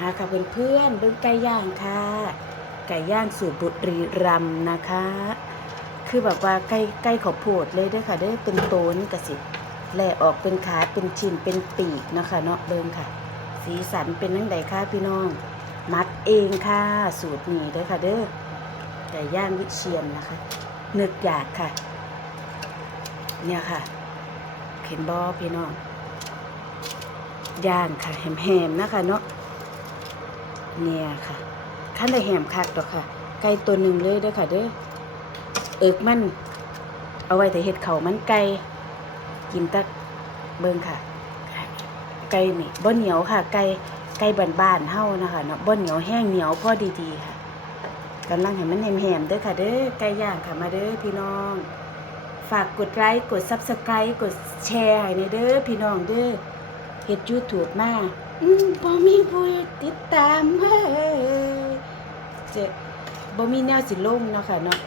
มาค่ะเพื่อนๆเบิ้งไก่ย่างค่ะ ไก่ย่างสูตรบุรีรัมนะคะ คือแบบว่าไก่ไก่ขาวโพดเลยด้อค่ะด้อเป็นโตนกระสิแล่ออกเป็นขาเป็นชิ้นเป็นปีกนะคะเนาะเบิ้งค่ะ สีสันเป็นนังใดค่ะพี่น้อง มักเองค่ะสูตรนี้ด้อค่ะเด้อไก่ย่างวิเชียนนะคะนึกอยากค่ะ เนี่ยค่ะเห็นบอพี่น้องย่างค่ะแหมๆนะคะเนาะ เนี่ยค่ะขั้นได้แหมคักดอกค่ะ ไก่ตัวหนึ่งเลยเด้อค่ะเด้อเอิกมัน เอาไว้แต่เห็ดเขามันไก่กินแตะเบิ่งค่ะ ไก่นี่บ่เหนียวค่ะ ไก่ไก่บ้านๆเฮานะคะเนาะบ่เหนียวแห้งเหนียวพอดีๆค่ะกำลังให้มันแหมๆเด้อค่ะเด้อไก่ย่างค่ะมาเด้อพี่น้อง ฝากกดไลค์กด Subscribe กดแชร์ให้ในเด้อพี่น้องเด้อเฮ็ด YouTube มา บ่มีผู้ติดตามเฮ้ยเจะบ่มีแนวสิลงเนาะค่ะเนาะ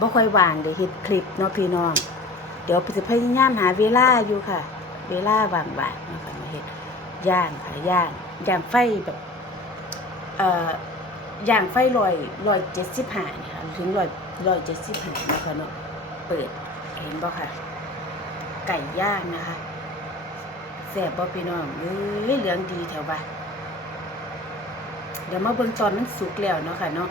บ่ค่อยว่างได้เฮ็ดคลิปเนาะพี่น้อง เดี๋ยวจะพยายามหาเวลาอยู่ค่ะ เวลาว่างๆเนาะค่ะมาเฮ็ดย่างค่ะย่างย่างไฟแบบเอ่อย่างไฟลอยลอยเจ็ดสิบห้าเนี่ยค่ะถึงลอยลอยเจ็ดสิบห้านะคะเนาะเปิดเห็นบ่ค่ะ ไก่ย่างนะคะ แซ่บบ่พี่น้องเอ้ยเหลืองดีแถวบ้านเดี๋ยวมาเบิ่งตอนมันสุกแล้วเนาะค่ะเนาะ